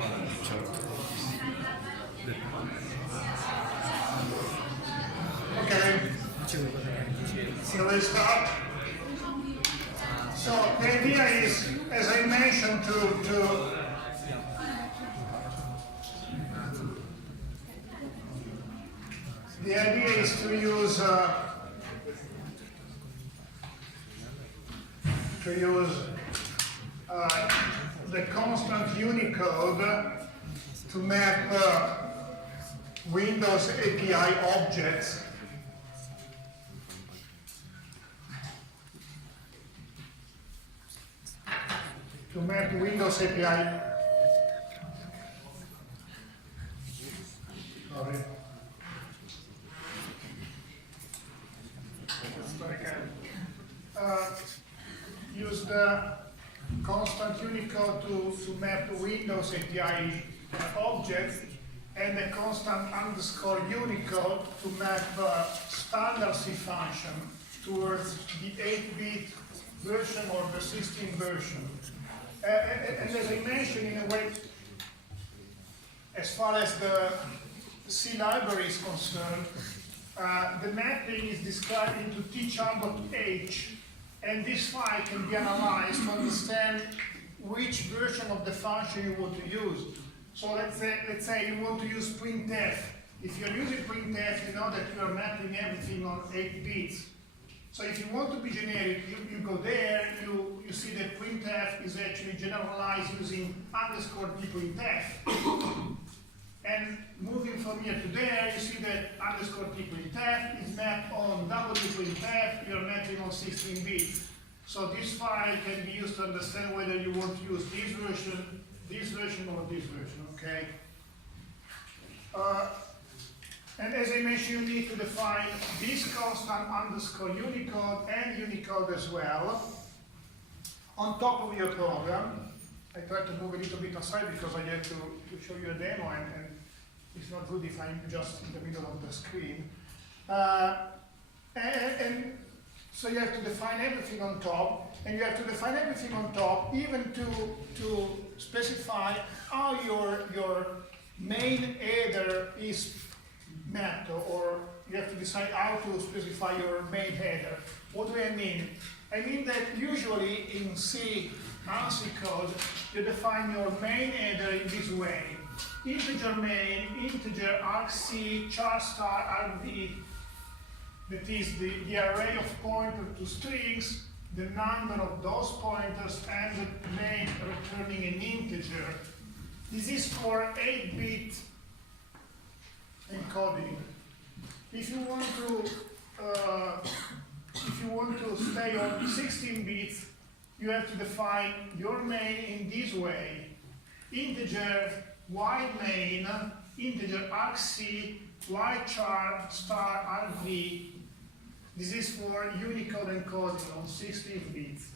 Okay, so let's start. So the idea is, as I mentioned, the idea is to use the constant Unicode to map Windows API objects use the constant Unicode to map Windows API objects, and the constant underscore Unicode to map standard C function towards the 8-bit version or the 16 version. And as I mentioned, in a way, as far as the C library is concerned, the mapping is described into tchar.h, and this file can be analyzed to understand which version of the function you want to use. So let's say you want to use printf. If you're using printf, you know that you are mapping everything on 8 bits. So if you want to be generic, you go there, you see that printf is actually generalized using underscore tprintf. And moving from here to there, you see that underscore tprintf is mapped on wprintf, you're mapping on 16 bits. So this file can be used to understand whether you want to use this version, or this version, okay? And as I mentioned, you need to define this constant underscore Unicode and Unicode as well on top of your program. I try to move a little bit aside because I have to show you a demo, and it's not good if I'm just in the middle of the screen. And so you have to define everything on top, and you have to define everything on top even to specify how your main header is mapped, or you have to decide how to specify your main header. What do I mean? I mean that usually in C and C code, you define your main header in this way. Integer main, integer argc, char star argv, that is the array of pointers to strings, the number of those pointers, and the main returning an integer. This is for 8-bit encoding. If you want to stay on 16 bits, you have to define your main in this way: integer white main, integer argc, white char star argv. This is for Unicode encoding on 16 bits.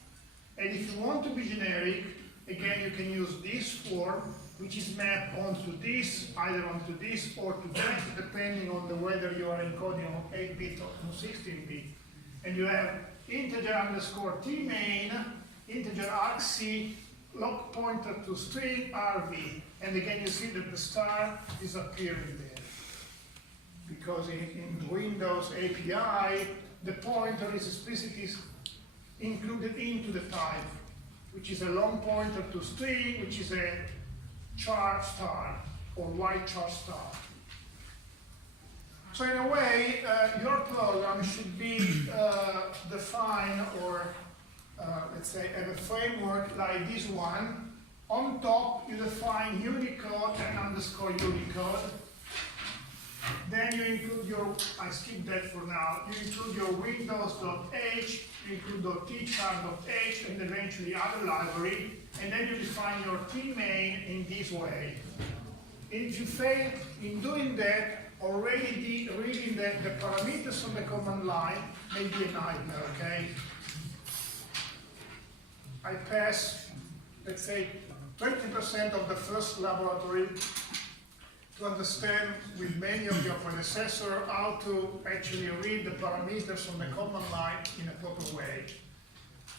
And if you want to be generic, again you can use this form, which is mapped onto this, either onto this or to that, depending on whether you are encoding on 8-bit or on 16-bit. And you have integer underscore tmain, integer argc, lock pointer to string rv. And again, you see that the star is appearing there. Because in Windows API, the pointer is explicitly included into the type, which is a long pointer to string, which is a char star or white char star. So in a way, your program should be defined, or let's say have a framework like this one. On top, you define Unicode and underscore Unicode. Then you include your, I skip that for now, you include your windows.h, you include .tchar.h, and eventually other library, and then you define your tmain in this way. If you fail in doing that, already reading the parameters on the command line may be a nightmare, okay? I passed, let's say, 20% of the first laboratory to understand with many of your predecessors how to actually read the parameters on the command line in a proper way.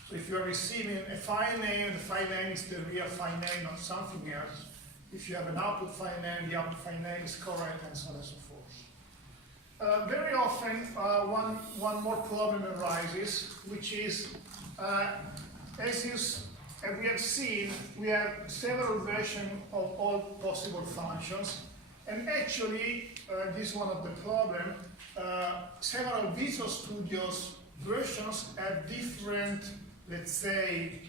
So if you are receiving a file name, the file name is the real file name, not something else, if you have an output file name, the output file name is correct, and so on and so forth. Very often, one more problem arises, which is, as we have seen, we have several versions of all possible functions, and actually, this is one of the problems. Several Visual Studio's versions have different, let's say,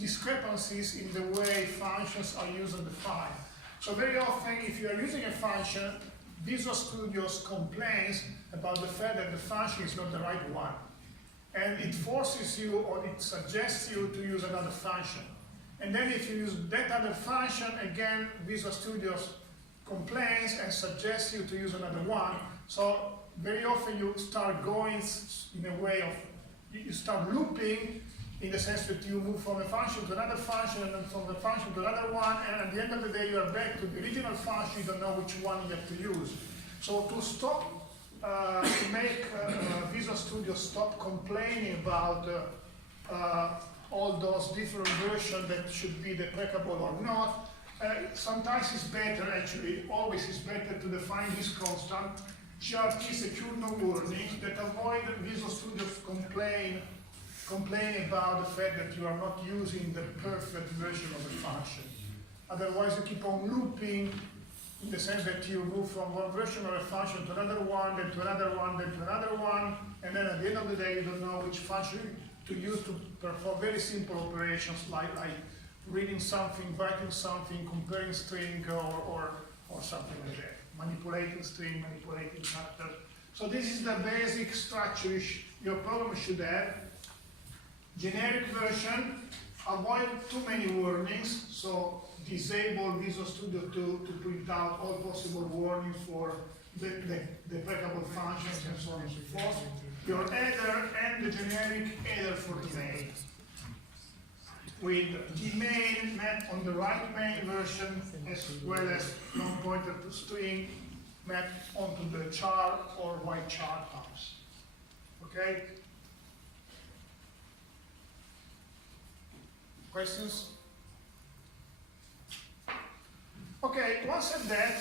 discrepancies in the way functions are used in the file. So very often, if you are using a function, Visual Studio complains about the fact that the function is not the right one. And it forces you, or it suggests you to use another function. And then if you use that other function, again, Visual Studio complains and suggests you to use another one. So very often you start going in a way of, you start looping in the sense that you move from a function to another function and then from the function to another one, and at the end of the day you are back to the original function, you don't know which one you have to use. So to stop, to make Visual Studio stop complaining about all those different versions that should be deprecable or not, sometimes it's better, actually, always is better to define this constant, GRT secure no warning, that avoid Visual Studio complain about the fact that you are not using the perfect version of the function. Otherwise, you keep on looping in the sense that you move from one version of a function to another one, then to another one, then to another one, and then at the end of the day, you don't know which function to use to perform very simple operations like reading something, writing something, comparing string, or something like that. Manipulating string, manipulating character. So this is the basic structure your program should have. Generic version, avoid too many warnings, so disable Visual Studio to print out all possible warnings for the deprecable functions and so on and so forth. Your header and the generic header for the main. With the main mapped on the right main version, as well as non-pointer to string mapped onto the char or white char types. Okay? Questions? Okay, once said that,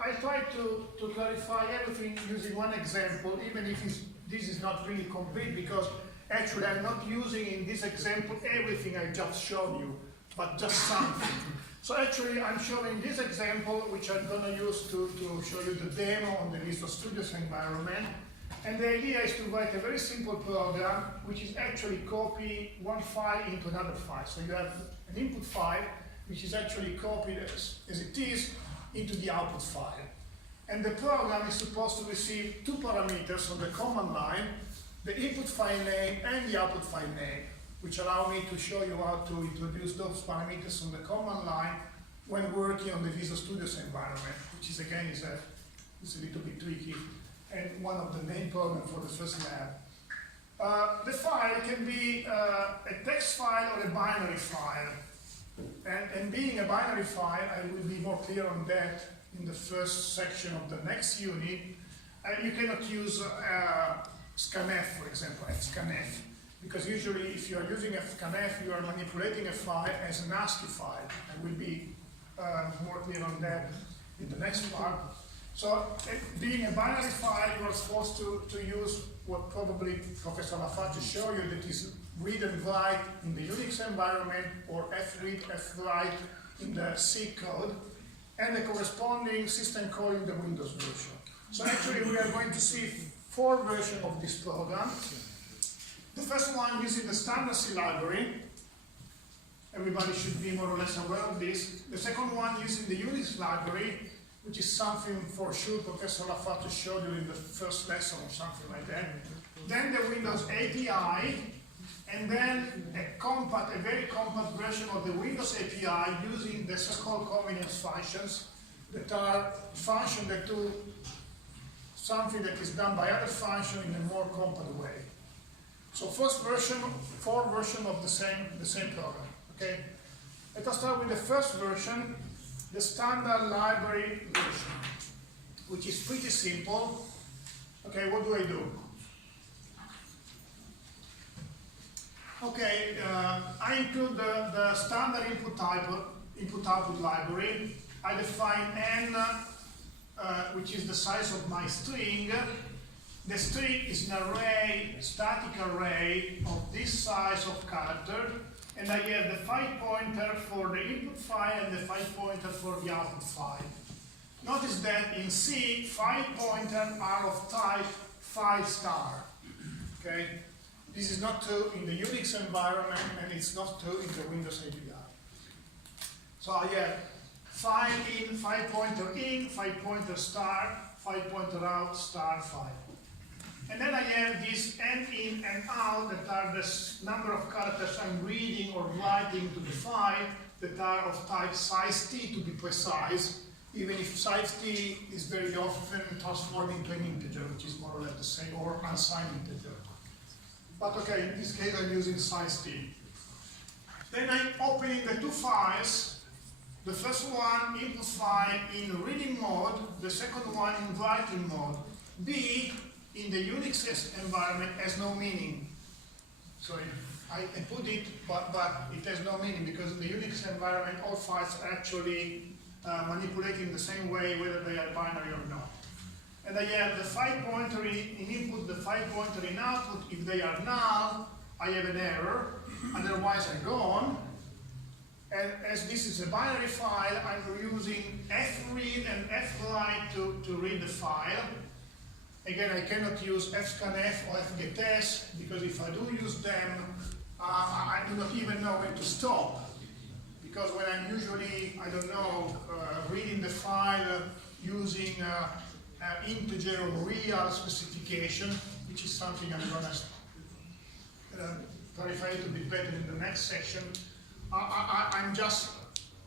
I try to clarify everything using one example, even if this is not really complete, because actually I'm not using in this example everything I just showed you, but just something. So actually I'm showing this example, which I'm going to use to show you the demo on the Visual Studio environment. And the idea is to write a very simple program, which is actually copy one file into another file. So you have an input file, which is actually copied as it is into the output file. And the program is supposed to receive two parameters on the command line, the input file name and the output file name, which allow me to show you how to introduce those parameters on the command line when working on the Visual Studio environment, which is again is a little bit tricky and one of the main problems for the first lab. The file can be a text file or a binary file. And being a binary file, I will be more clear on that in the first section of the next unit. You cannot use scanf, for example, scanf, because usually if you are using a scanf, you are manipulating a file as an ASCII file. I will be more clear on that in the next part. So being a binary file, you are supposed to use what probably Professor Lafate showed you, that is read and write in the Unix environment, or fread, fwrite in the C code, and the corresponding system code in the Windows version. So actually we are going to see 4 versions of this program. The first one using the standard C library. Everybody should be more or less aware of this. The second one using the Unix library, which is something for sure Professor Lafate showed you in the first lesson or something like that. Then the Windows API, and then a very compact version of the Windows API using the so-called convenience functions, that are functions that do something that is done by other functions in a more compact way. So first version, 4 versions of the same program. Okay. Let us start with the first version, the standard library version, which is pretty simple. Okay, what do I do? Okay, I include the standard input-output library. I define n, which is the size of my string. The string is an array, static array of this size of character, and I have the file pointer for the input file and the file pointer for the output file. Notice that in C, file pointers are of type file star. Okay? This is not true in the Unix environment, and it's not true in the Windows API. So I have file in, file pointer star, file pointer out, star file. And then I have these n in and out that are the number of characters I'm reading or writing to the file that are of type size t, to be precise, even if size t is very often transformed into an integer, which is more or less the same, or unsigned integer. But okay, in this case I'm using size t. Then I'm opening the two files. The first one, input file in reading mode, the second one in writing mode. B, in the Unix environment, has no meaning. So I put it, but it has no meaning, because in the Unix environment, all files are actually manipulated in the same way, whether they are binary or not. And I have the file pointer in input, the file pointer in output. If they are null, I have an error, otherwise I go on. And as this is a binary file, I'm using fread and fwrite to read the file. Again, I cannot use fscanf or fgetS, because if I do use them, I do not even know when to stop. Because when I'm usually, I don't know, reading the file using integer or real specification, which is something I'm going to clarify a little bit better in the next section, I'm just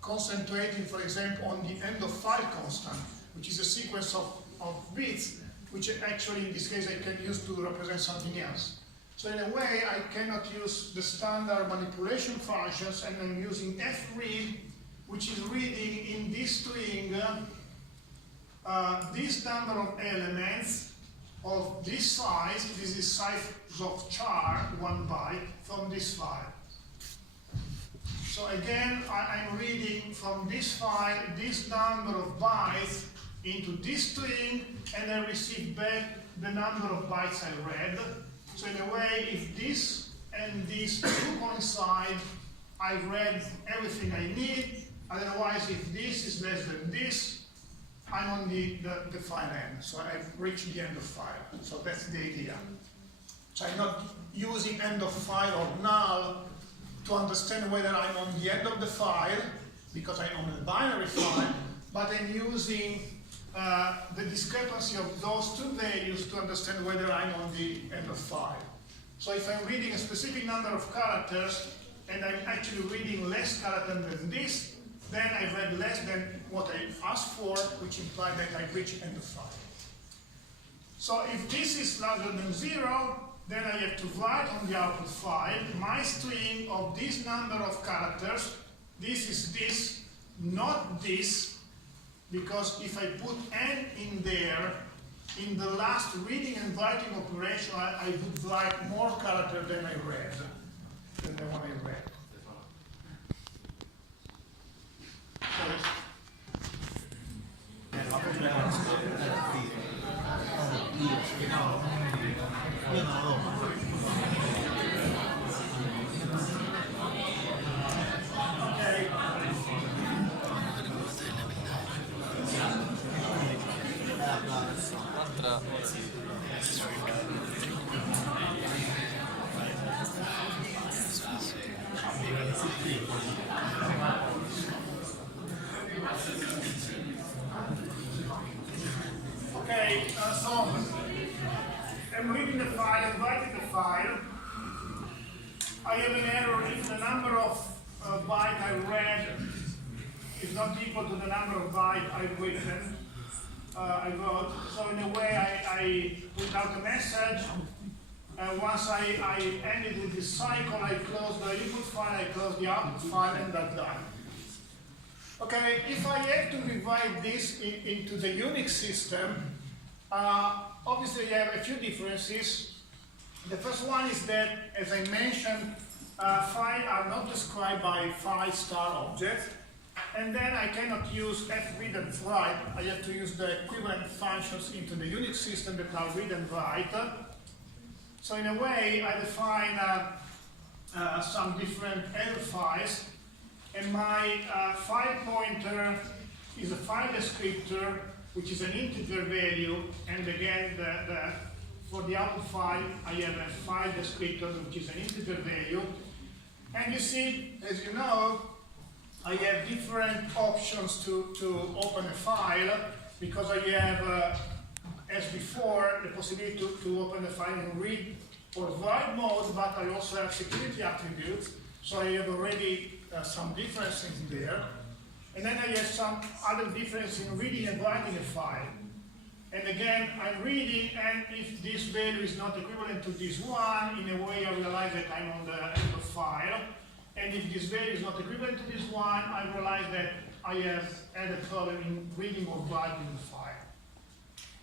concentrating, for example, on the end of file constant, which is a sequence of bits, which actually in this case I can use to represent something else. So in a way, I cannot use the standard manipulation functions, and I'm using fread, which is reading in this string this number of elements of this size. This is size of char, 1 byte, from this file. So again, I'm reading from this file this number of bytes into this string, and I receive back the number of bytes I read. So in a way, if this and this do coincide, I read everything I need. Otherwise, if this is less than this, I'm on the file end. So I've reached the end of file. So that's the idea. So I'm not using end of file or null to understand whether I'm on the end of the file, because I'm on a binary file, but I'm using the discrepancy of those two values to understand whether I'm on the end of file. So if I'm reading a specific number of characters, and I'm actually reading less characters than this, then I read less than what I asked for, which implies that I reached end of file. So if this is larger than 0, then I have to write on the output file my string of this number of characters. This is this, not this, because if I put n in there, in the last reading and writing operation, I would write more characters than I read, than the one I read. So I'm reading the file and writing the file. I have an error if the number of bytes I read is not equal to the number of bytes I've written. I wrote. So in a way, I put out a message. Once I ended with this cycle, I close the input file, I close the output file, and that's done. Okay, if I have to rewrite this into the Unix system, obviously you have a few differences. The first one is that, as I mentioned, files are not described by file star objects. And then I cannot use fread and write. I have to use the equivalent functions into the Unix system that are read and write. So in a way, I define some different header files, and my file pointer is a file descriptor, which is an integer value, and again, for the output file, I have a file descriptor, which is an integer value. And you see, as you know, I have different options to open a file, because I have, as before, the possibility to open a file in read or write mode, but I also have security attributes, so I have already some differences in there. And then I have some other difference in reading and writing a file. And again, I'm reading, and if this value is not equivalent to this one, in a way I realize that I'm on the end of file. And if this value is not equivalent to this one, I realize that I have had a problem in reading or writing the file.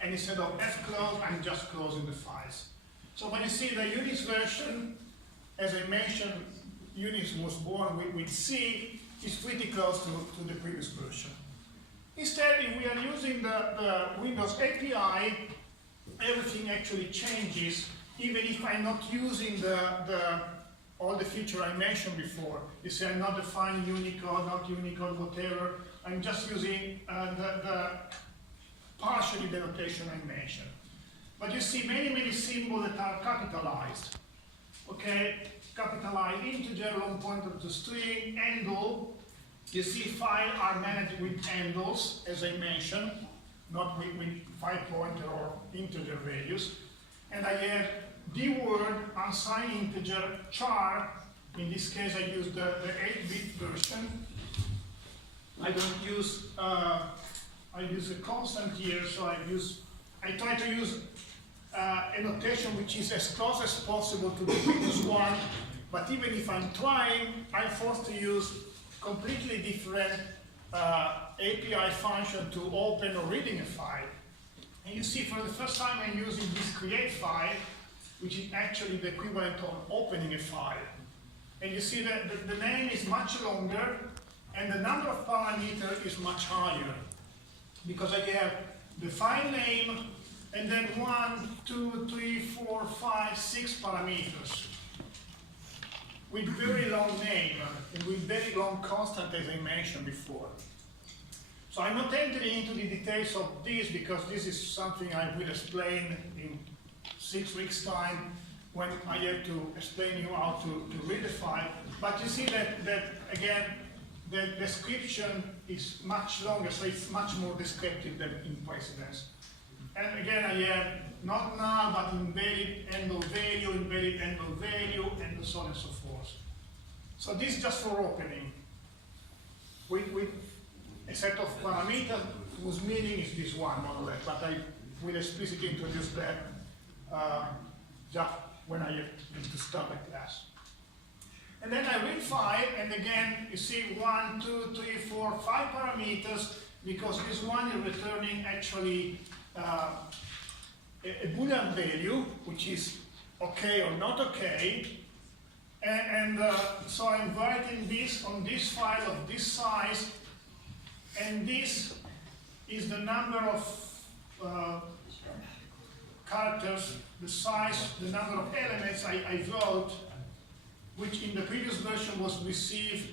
And instead of fclose, I'm just closing the files. So when you see the Unix version, as I mentioned, Unix was born with C, is pretty close to the previous version. Instead, if we are using the Windows API, everything actually changes, even if I'm not using all the features I mentioned before. You see, I'm not defining Unicode, not Unicode, whatever. I'm just using partially the notation I mentioned. But you see many symbols that are capitalized. Okay, capitalized integer, long pointer to string, handle. You see files are managed with handles, as I mentioned, not with file pointer or integer values. And I have dword, unsigned integer, char. In this case, I use the 8-bit version. I don't use, I use a constant here, so I try to use a notation which is as close as possible to the previous one, but even if I'm trying, I'm forced to use completely different API function to open or reading a file. And you see, for the first time, I'm using this create file, which is actually the equivalent of opening a file. And you see that the name is much longer, and the number of parameters is much higher, because I have the file name, and then 1, 2, 3, 4, 5, 6 parameters with very long name and with very long constant, as I mentioned before. So I'm not entering into the details of this, because this is something I will explain in 6 weeks' time, when I have to explain you how to read a file. But you see that again, the description is much longer, so it's much more descriptive than in precedence. And again, I have not null, but invalid end of value, invalid end of value, and so on and so forth. So this is just for opening, with a set of parameters whose meaning is this one, more or less, but I will explicitly introduce that just when I have to start the class. And then I read file, and again, you see 1, 2, 3, 4, 5 parameters, because this one is returning actually a Boolean value, which is okay or not okay. And so I'm writing this on this file of this size, and this is the number of characters, the size, the number of elements I wrote, which in the previous version was received,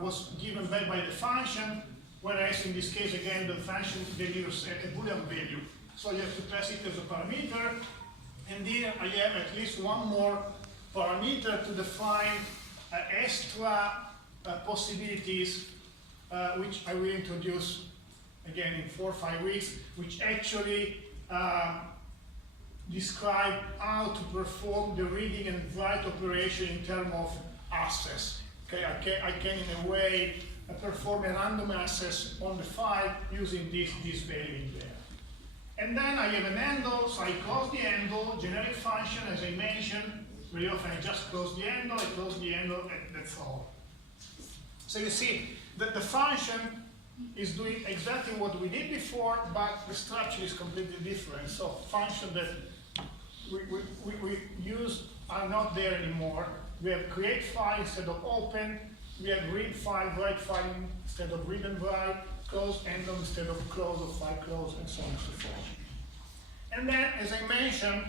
was given back by the function, whereas in this case, again, the function delivers a Boolean value. So you have to pass it as a parameter, and here I have at least one more parameter to define extra possibilities, which I will introduce again in 4 or 5 weeks, which actually describe how to perform the reading and write operation in terms of access. Okay, I can in a way perform a random access on the file using this value in there. And then I have an handle, so I close the handle, generic function, as I mentioned. Very often I just close the handle, I close the handle, and that's all. So you see that the function is doing exactly what we did before, but the structure is completely different. So functions that we use are not there anymore. We have create file instead of open, we have read file, write file instead of read and write, close endon instead of close or file close, and so on and so forth. And then, as I mentioned,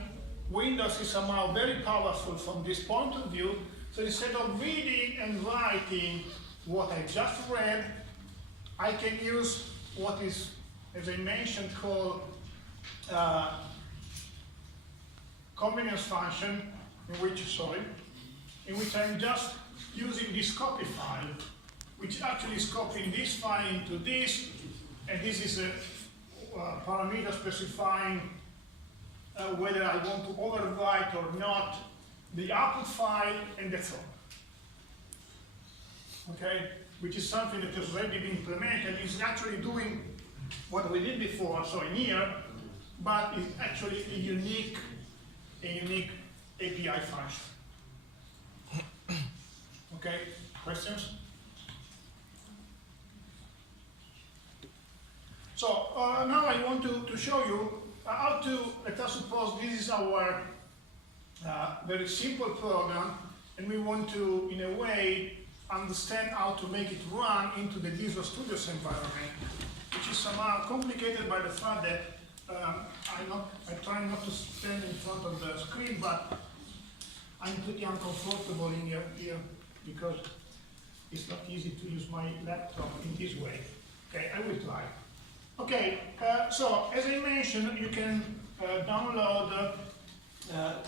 Windows is somehow very powerful from this point of view. So instead of reading and writing what I just read, I can use what is, as I mentioned, called convenience function, in which I'm just using this copy file, which actually is copying this file into this, and this is a parameter specifying whether I want to overwrite or not the output file, and that's all. Okay, which is something that has already been implemented. It's actually doing what we did before, so in here, but it's actually a unique API function. Okay, questions? So now I want to show you how to, let us suppose this is our very simple program, and we want to, in a way, understand how to make it run into the Visual Studio's environment, which is somehow complicated by the fact that I try not to stand in front of the screen, but I'm pretty uncomfortable in here because it's not easy to use my laptop in this way. Okay, I will try. Okay, so as I mentioned, you can download,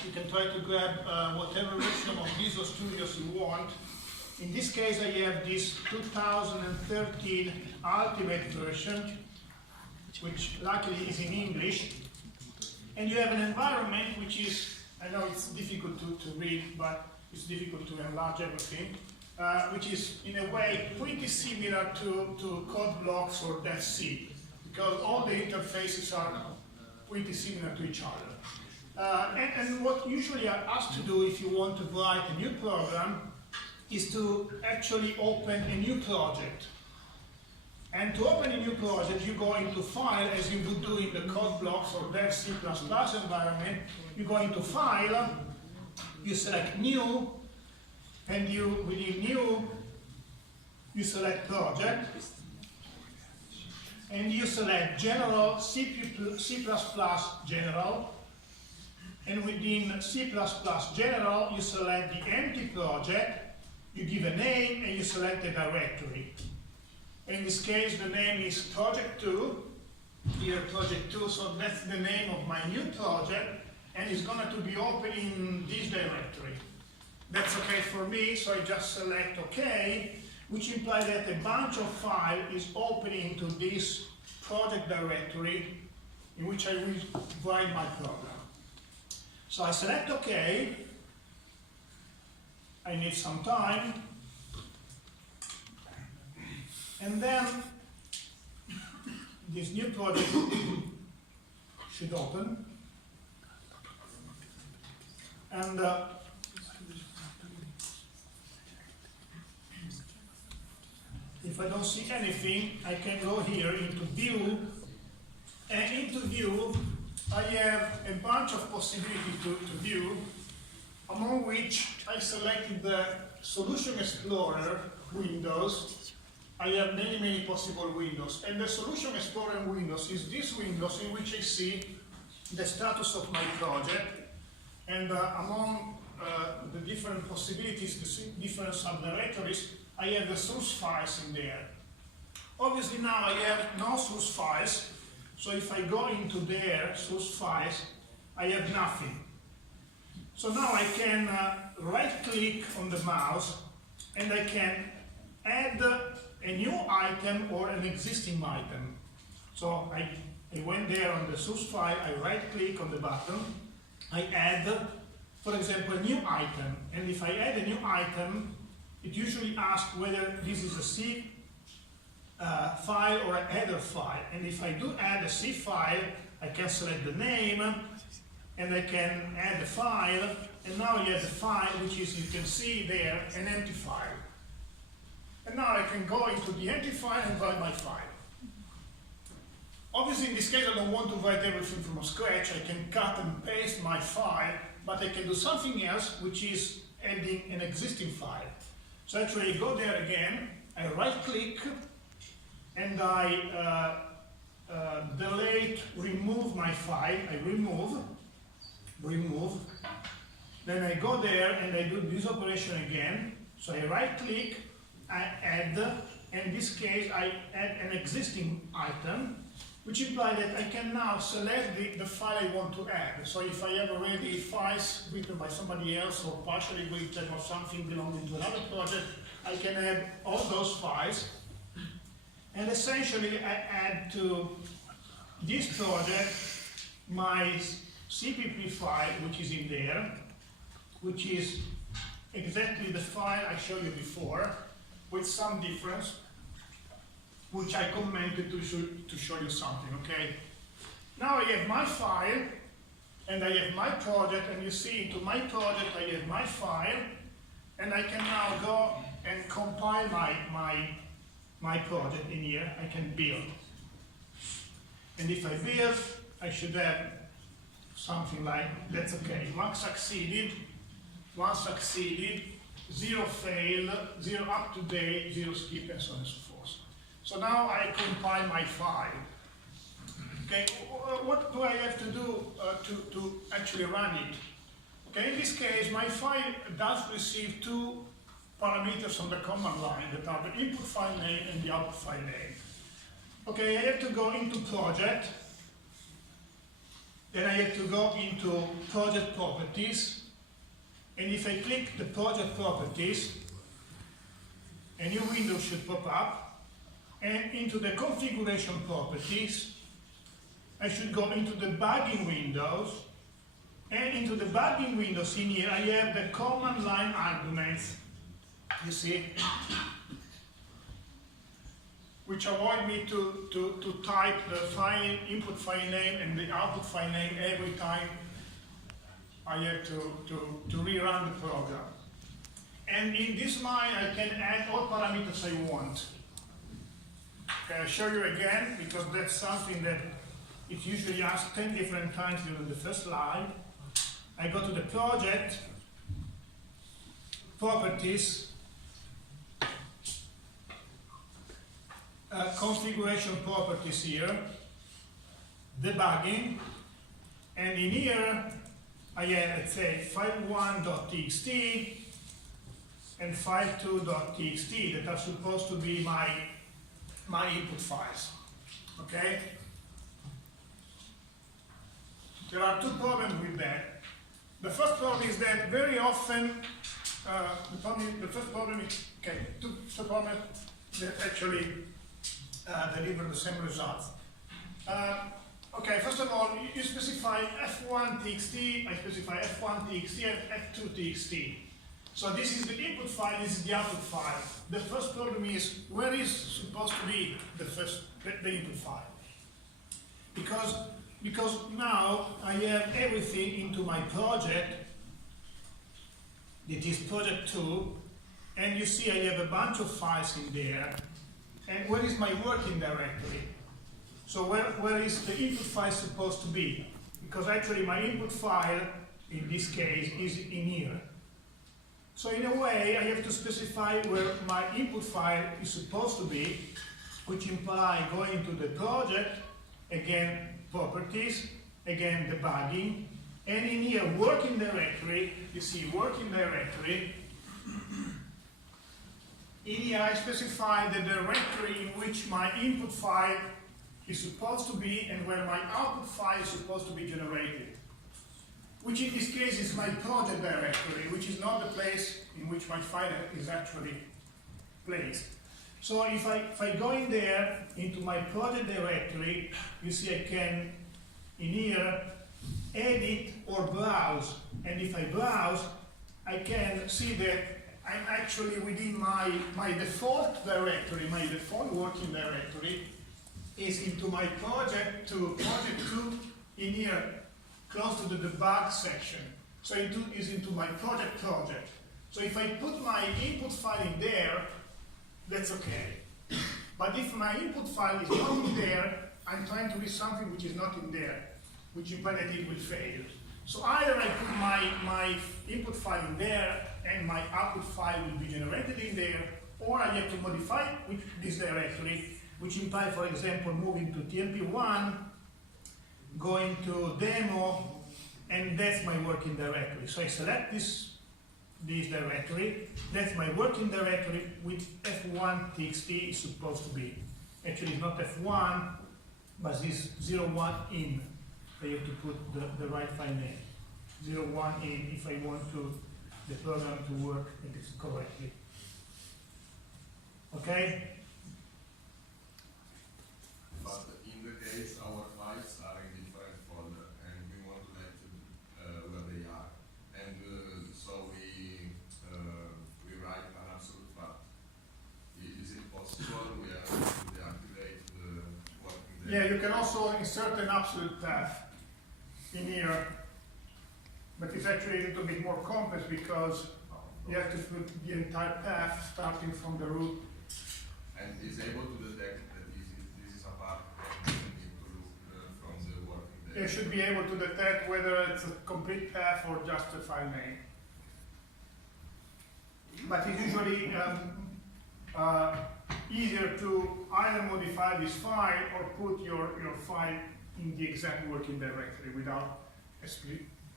you can try to grab whatever version of Visual Studios you want. In this case, I have this 2013 Ultimate version, which luckily is in English. And you have an environment which is, I know it's difficult to read, but it's difficult to enlarge everything, which is in a way pretty similar to code blocks or DevC, because all the interfaces are pretty similar to each other. And what usually I ask to do if you want to write a new program is to actually open a new project. And to open a new project, you go into File, as you would do in the code blocks or Dev C++ environment. You go into File, you select New, and within New, you select Project, and you select General, C++ General, and within C++ General, you select the empty project, you give a name, and you select a directory. In this case, the name is Project 2, here Project 2, so that's the name of my new project, and it's going to be open in this directory. That's okay for me, so I just select OK, which implies that a bunch of files is opening into this project directory in which I will write my program. So I select OK. I need some time. And then this new project should open. And if I don't see anything, I can go here into View. And into View, I have a bunch of possibilities to view, among which I selected the Solution Explorer windows. I have many possible windows. And the Solution Explorer windows is this windows in which I see the status of my project. And among the different possibilities, the different subdirectories, I have the source files in there. Obviously now I have no source files, so if I go into their source files, I have nothing. So now I can right-click on the mouse, and I can add a new item or an existing item. So I went there on the source file, I right-click on the button, I add, for example, a new item. And if I add a new item, it usually asks whether this is a C file or a header file. And if I do add a C file, I can select the name, and I can add the file, and now I have the file, which is, you can see there, an empty file. And now I can go into the empty file and write my file. Obviously, in this case, I don't want to write everything from scratch. I can cut and paste my file, but I can do something else, which is adding an existing file. So actually I go there again, I right click, and I delete, remove my file, I remove, then I go there and I do this operation again, so I right click, I add, and in this case I add an existing item, which implies that I can now select the file I want to add. So if I have already files written by somebody else or partially written or something belonging to another project, I can add all those files. And essentially I add to this project my CPP file, which is in there, which is exactly the file I showed you before, with some difference, which I commented to show you something, okay? Now I have my file, and I have my project, and you see into my project I have my file, and I can now go and compile my project in here. I can build. And if I build, I should have something like, that's okay, one succeeded, 0 failed, 0 up to date, 0 skip, and so on and so forth. So now I compile my file. Okay, what do I have to do to actually run it? Okay, in this case, my file does receive two parameters on the command line that are the input file name and the output file name. Okay, I have to go into project, then I have to go into project properties, and if I click the project properties, a new window should pop up, and into the configuration properties, I should go into the debugging windows, and into the debugging windows in here I have the command line arguments, you see, which avoid me to type the file, input file name and the output file name every time I have to rerun the program. And in this line I can add all parameters I want. Okay, I'll show you again, because that's something that it's usually asked 10 different times during the first slide. I go to the project, properties, configuration properties here, debugging, and in here I have, let's say, file1.txt and file2.txt that are supposed to be my input files. Okay? There are two problems with that. The first problem is that very often, the first problem is, okay, two problems that actually deliver the same results. Okay, first of all, you specify f1.txt, I specify f1.txt and f2.txt. So this is the input file, this is the output file. The first problem is, where is supposed to be the input file? Because now I have everything into my project, it is project 2, and you see I have a bunch of files in there. And where is my working directory? So where is the input file supposed to be? Because actually my input file, in this case, is in here. So in a way, I have to specify where my input file is supposed to be, which implies going into the project, again, properties, again, debugging, and in here, working directory, you see working directory. In here, I specify the directory in which my input file is supposed to be and where my output file is supposed to be generated, which in this case is my project directory, which is not the place in which my file is actually placed. So if I go in there into my project directory, you see I can, in here, edit or browse. And if I browse, I can see that I'm actually within my default directory, my default working directory is into my project 2, in here, close to the debug section. So it is into my project. So if I put my input file in there, that's okay. But if my input file is not in there, I'm trying to read something which is not in there, which implies that it will fail. So either I put my input file in there and my output file will be generated in there, or I have to modify this directory, which implies, for example, moving to TMP1, going to demo, and that's my working directory. So I select this directory, that's my working directory with F1 txt is supposed to be. Actually, it's not F1, but this 01 in. So you have to put the right file name. 01 in if I want the program to work correctly. Okay? But in the case our files are in different folder and we want to let where they are. And so we write an absolute path. Is it possible we have to deactivate the working there? Yeah, you can also insert an absolute path in here, but it's actually a little bit more complex because you have to put the entire path starting from the root. And is able to detect that this is a path that you need to look from the working there. You should be able to detect whether it's a complete path or just a file name. But it's usually easier to either modify this file or put your file in the exact working directory without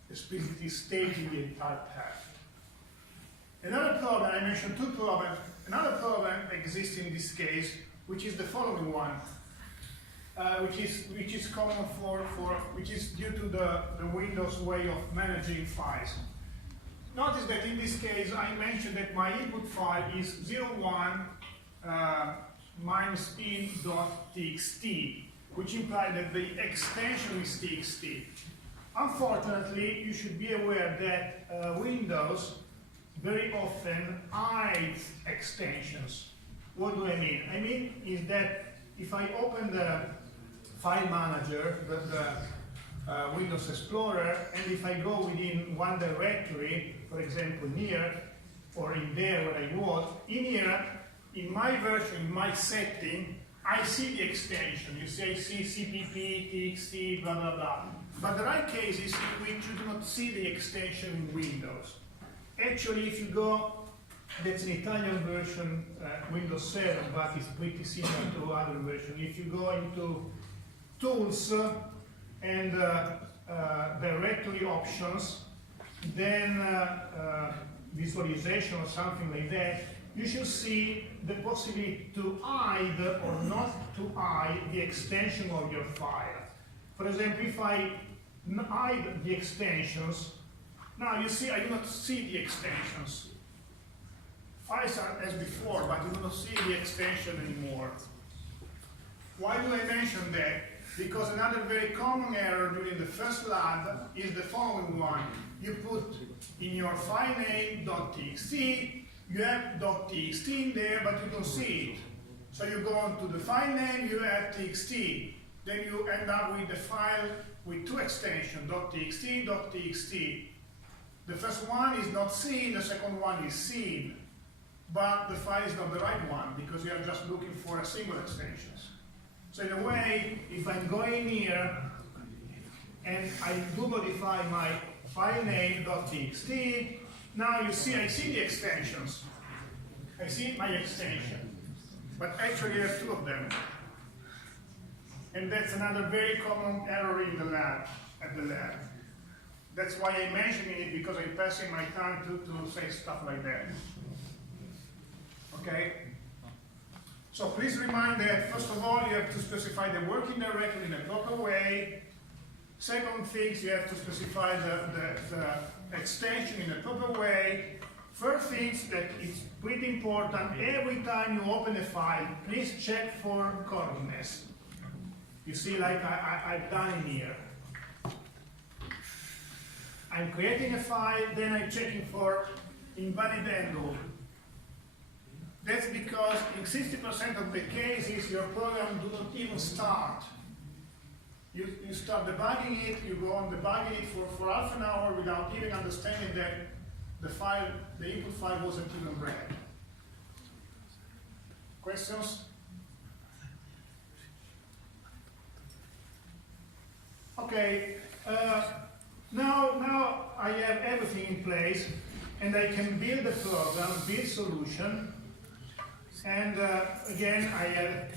explicitly stating the entire path. Another problem, I mentioned two problems. Another problem exists in this case, which is the following one, which is common which is due to the Windows way of managing files. Notice that in this case, I mentioned that my input file is 01 minus in.txt, which implies that the extension is txt. Unfortunately, you should be aware that Windows very often hides extensions. What do I mean? I mean is that if I open the file manager, the Windows Explorer, and if I go within one directory, for example here, or in there where I was, in here, in my version, in my setting, I see the extension. You see, I see cpp, txt, blah, blah, blah. But the right case is in which you do not see the extension in Windows. Actually, if you go, that's an Italian version, Windows 7, but it's pretty similar to other versions. If you go into Tools and Directory Options, then Visualization or something like that, you should see the possibility to hide or not to hide the extension of your file. For example, if I hide the extensions, now you see I do not see the extensions. Files are as before, but you do not see the extension anymore. Why do I mention that? Because another very common error during the first lab is the following one. You put in your file name .txt, you have .txt in there, but you don't see it. So you go on to the file name, you add txt. Then you end up with the file with two extensions, .txt, .txt. The first one is not seen, the second one is seen. But the file is not the right one, because you are just looking for a single extension. So in a way, if I'm going here, and I do modify my file name .txt, now you see I see the extensions. I see my extension. But actually I have two of them. And that's another very common error in the lab, at the lab. That's why I'm mentioning it, because I'm passing my time to say stuff like that. Okay? So please remind that, first of all, you have to specify the working directory in a proper way. Second things, you have to specify the extension in a proper way. Third things, that it's pretty important, every time you open a file, please check for correctness. You see, like I've done in here. I'm creating a file, then I'm checking for invalid handle. That's because in 60% of the cases, your program do not even start. You start debugging it, you go on debugging it for half an hour without even understanding that the input file wasn't even read. Questions? Okay, now I have everything in place, and I can build a program, build solution, and again, I had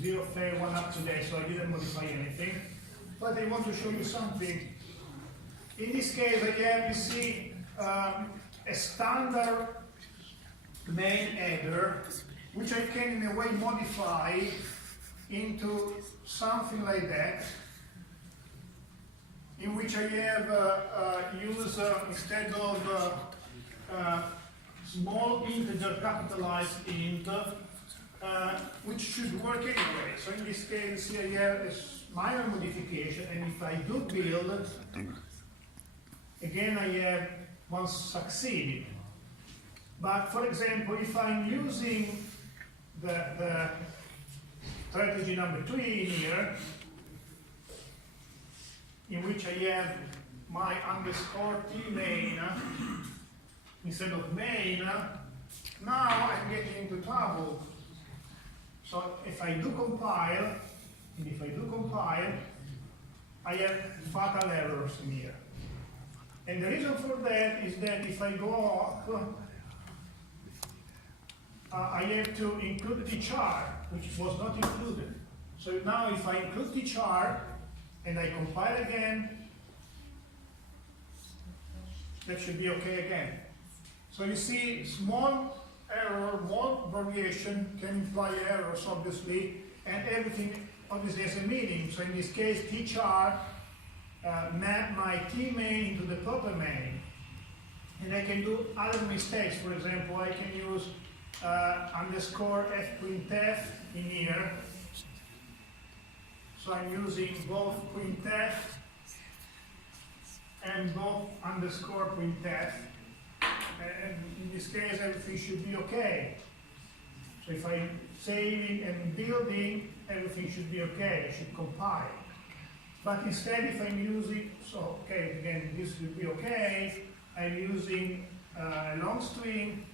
0 fail, 1 up to date, so I didn't modify anything. But I want to show you something. In this case, again, you see a standard main header, which I can in a way modify into something like that, in which I have use instead of small integer capitalized int, which should work anyway. So in this case, here I have a minor modification, and if I do build, again I have once succeeded. But for example, if I'm using the strategy number 3 in here, in which I have my underscore t main instead of main, now I'm getting into trouble. So if I do compile, I have fatal errors in here. And the reason for that is that if I go up, I have to include the char, which was not included. So now if I include the char and I compile again, that should be okay again. So you see, small error, small variation can imply errors, obviously, and everything obviously has a meaning. So in this case, t char map my t main into the proper main. And I can do other mistakes. For example, I can use underscore fprintf in here. So I'm using both printf and both underscore printf. And in this case, everything should be okay. So if I'm saving and building, everything should be okay. It should compile. But instead, if I'm using, so okay, again, this will be okay. I'm using a long string,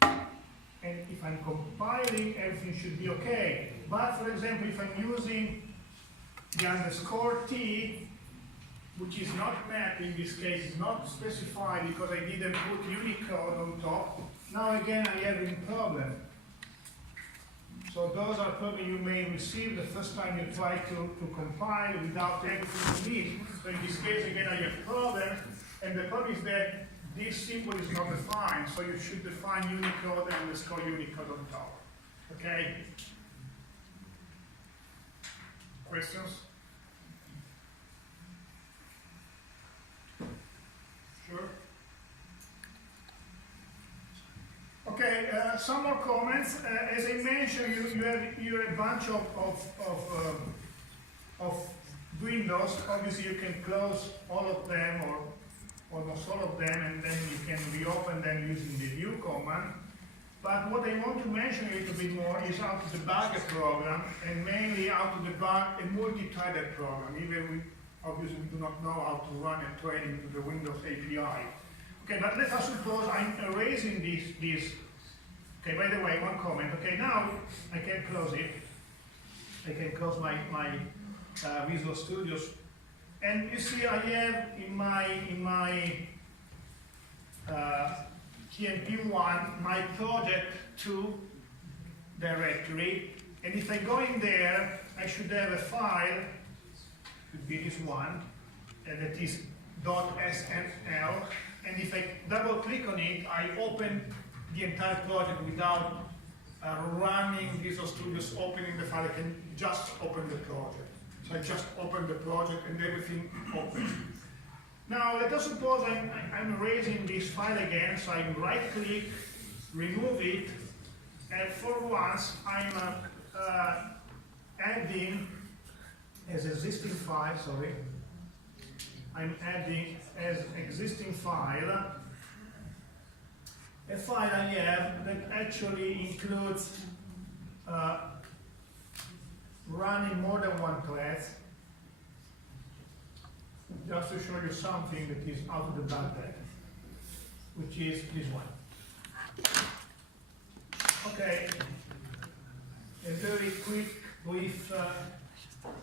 and if I'm compiling, everything should be okay. But for example, if I'm using the underscore t, which is not mapped in this case, is not specified because I didn't put Unicode on top, now again I have a problem. So those are problems you may receive the first time you try to compile without everything you need. So in this case, again, I have a problem, and the problem is that this symbol is not defined, so you should define Unicode and underscore Unicode on top. Okay? Questions? Sure? Okay, some more comments. As I mentioned, you have a bunch of windows. Obviously, you can close all of them or almost all of them, and then you can reopen them using the view command. But what I want to mention a little bit more is how to debug a program, and mainly how to debug a multi-threaded program. Even we obviously do not know how to run a thread into the Windows API. Okay, but let us suppose I'm erasing this. Okay, by the way, one comment. Okay, now I can close it. I can close my Visual Studios. And you see, I have in my TMP1 my project 2 directory. And if I go in there, I should have a file, could be this one, that is .sml. And if I double click on it, I open the entire project without running Visual Studios, opening the file. I can just open the project. So I just open the project and everything opens. Now let us suppose I'm erasing this file again, so I right click, remove it, and for once I'm adding as existing file, I'm adding as existing file a file I have that actually includes running more than one thread, just to show you something that is out of the bundle, which is this one. Okay, a very quick, brief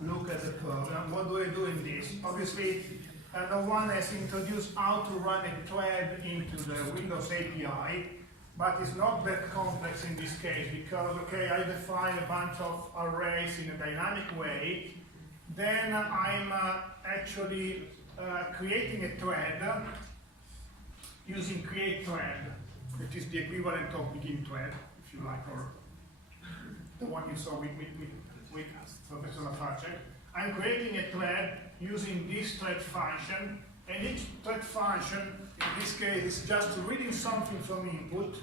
look at the program. What do I do in this? Obviously, no one has introduced how to run a thread into the Windows API, but it's not that complex in this case because, okay, I define a bunch of arrays in a dynamic way, then I'm actually creating a thread using create thread, which is the equivalent of begin thread, if you like, or the one you saw with Professor Laface. I'm creating a thread using this thread function, and each thread function, in this case, is just reading something from input.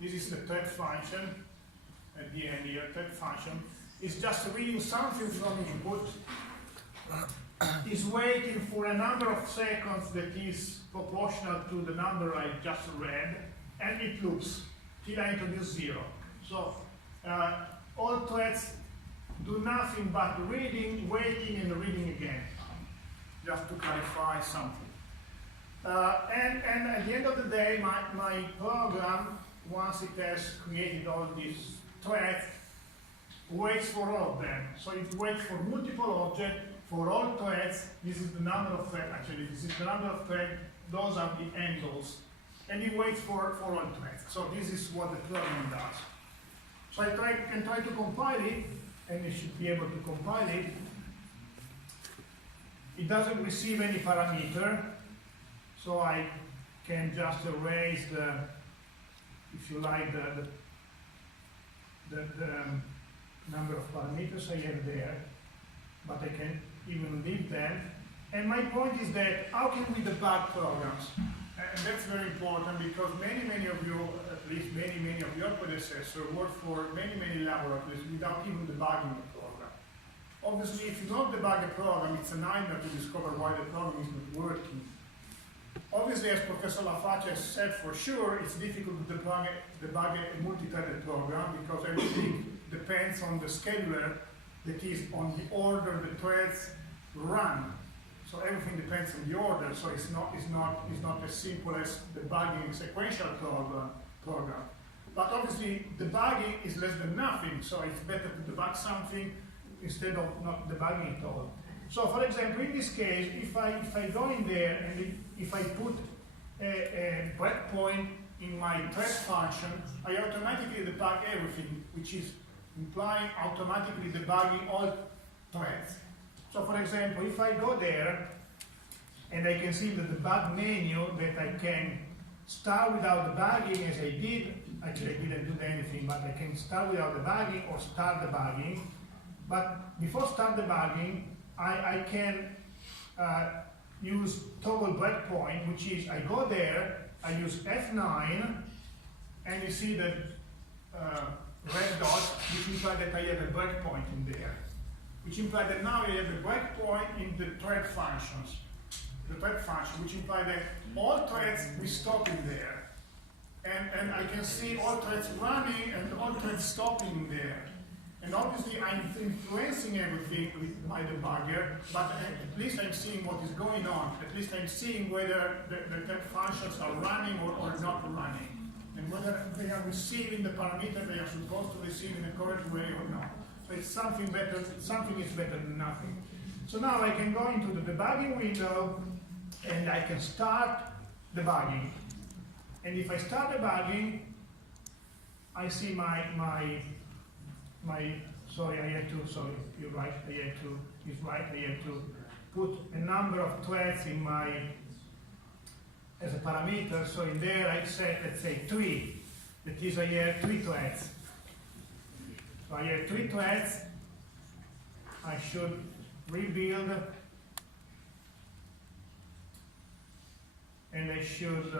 This is the thread function at the end here. Thread function is just reading something from input, is waiting for a number of seconds that is proportional to the number I just read, and it loops till I introduce 0. So all threads do nothing but reading, waiting, and reading again, just to clarify something. And at the end of the day, my program, once it has created all these threads, waits for all of them. So it waits for multiple objects, for all threads. This is the number of threads, actually, this is the number of threads, those are the handles. And it waits for all threads. So this is what the program does. So I can try to compile it, and you should be able to compile it. It doesn't receive any parameter, so I can just erase the, if you like, the number of parameters I have there, but I can even leave them. And my point is that how can we debug programs? And that's very important because many of you, at least many of your predecessors, work for many laboratories without even debugging the program. Obviously, if you don't debug a program, it's a nightmare to discover why the program is not working. Obviously, as Professor Laface has said, for sure, it's difficult to debug a multi-threaded program because everything depends on the scheduler, that is, on the order the threads run. So everything depends on the order. So it's not as simple as debugging a sequential program. But obviously, debugging is less than nothing. So it's better to debug something instead of not debugging at all. So for example, in this case, if I go in there and if I put a breakpoint in my thread function, I automatically debug everything, which is implying automatically debugging all threads. So for example, if I go there and I can see the debug menu that I can start without debugging as I did, actually I didn't do anything, but I can start without debugging or start debugging. But before start debugging, I can use toggle breakpoint, which is I go there, I use F9, and you see the red dot, which implies that I have a breakpoint in there, which implies that now I have a breakpoint in the thread functions, the thread function, which implies that all threads will stop in there. And I can see all threads running and all threads stopping there. And obviously I'm influencing everything with my debugger, but at least I'm seeing what is going on. At least I'm seeing whether the functions are running or not running, and whether they are receiving the parameter they are supposed to receive in a correct way or not. So it's something better, something is better than nothing. So now I can go into the debugging window and I can start debugging. And if I start debugging, I see sorry, you're right, I had to put a number of threads in as a parameter, so in there I set, let's say 3, that is I have 3 threads. So I have 3 threads, I should rebuild, and I should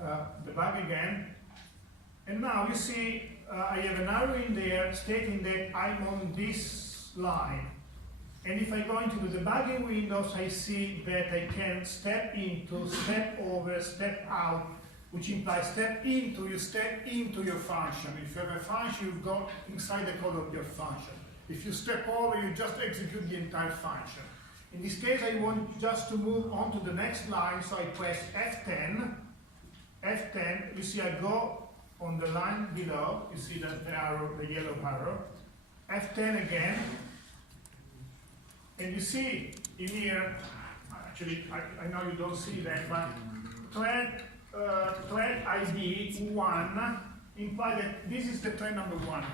debug again, and now you see I have an arrow in there stating that I'm on this line. And if I go into the debugging windows, I see that I can step into, step over, step out, which implies step into, you step into your function. If you have a function, you go inside the code of your function. If you step over, you just execute the entire function. In this case, I want just to move on to the next line, so I press F10. F10, you see I go on the line below, you see the arrow, the yellow arrow. F10 again, And you see in here, actually, I know you don't see that, but thread ID 1 implies that this is the thread number 1.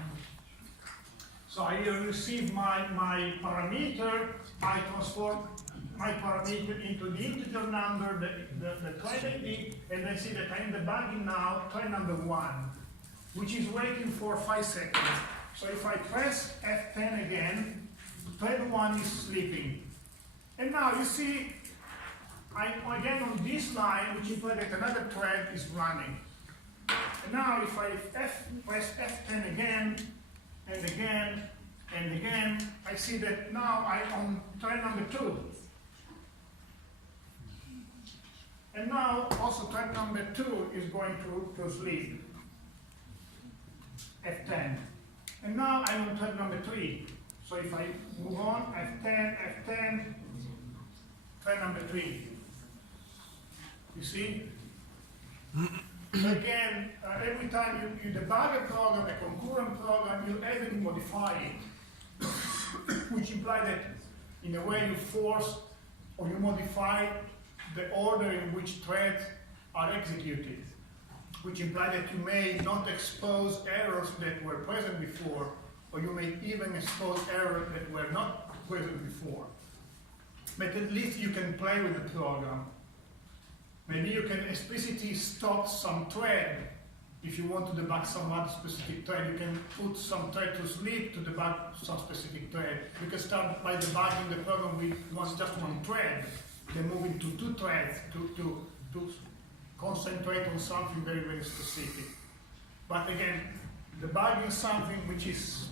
So I receive my parameter, I transform my parameter into the integer number, the thread ID, and I see that I'm debugging now thread number 1, which is waiting for 5 seconds. So if I press F10 again, thread 1 is sleeping. And now you see, I'm again on this line, which implies that another thread is running. And now if I press F10 again, and again, and again, I see that now I'm on thread number 2. And now also thread number 2 is going to sleep. F10. And now I'm on thread number 3. So if I move on, F10, F10, thread number 3. You see? So again, every time you debug a program, a concurrent program, you heavily modify it, which implies that in a way you force or you modify the order in which threads are executed, which implies that you may not expose errors that were present before, or you may even expose errors that were not present before. But at least you can play with the program. Maybe you can explicitly stop some thread. If you want to debug some other specific thread, you can put some thread to sleep to debug some specific thread. You can start by debugging the program with just one thread, then move into 2 threads to concentrate on something very, very specific. But again, debugging something which is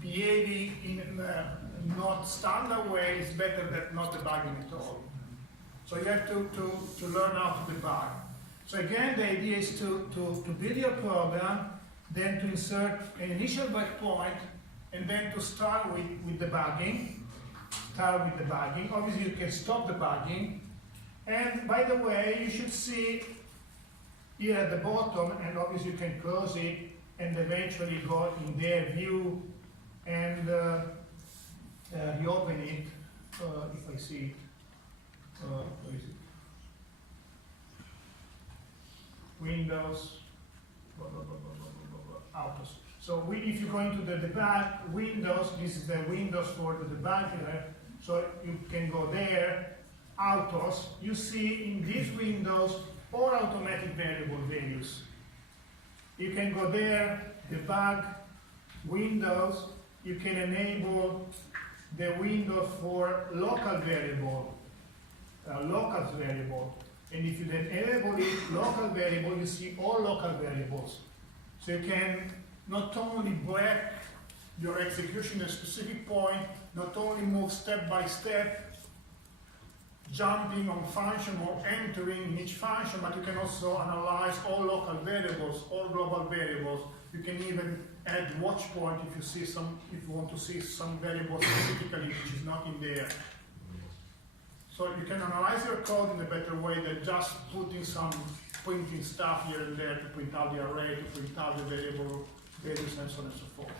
behaving in a not standard way is better than not debugging at all. So you have to learn how to debug. So again, the idea is to build your program, then to insert an initial breakpoint, and then to start with debugging. Obviously, you can stop debugging. And by the way, you should see here at the bottom, and obviously you can close it and eventually go in their view and reopen it if I see it. Where is it? Windows, Autos. So if you go into the debug Windows, this is the Windows for the debugger. So you can go there, Autos. You see in these windows all automatic variable values. You can go there, debug Windows. You can enable the window for local variable. And if you then enable it, local variable, you see all local variables. So you can not only break your execution at a specific point, not only move step by step, jumping on function or entering in each function, but you can also analyze all local variables, all global variables. You can even add watch point if you want to see some variable specifically which is not in there. So you can analyze your code in a better way than just printing stuff here and there to print out the array, to print out the variable values, and so on and so forth.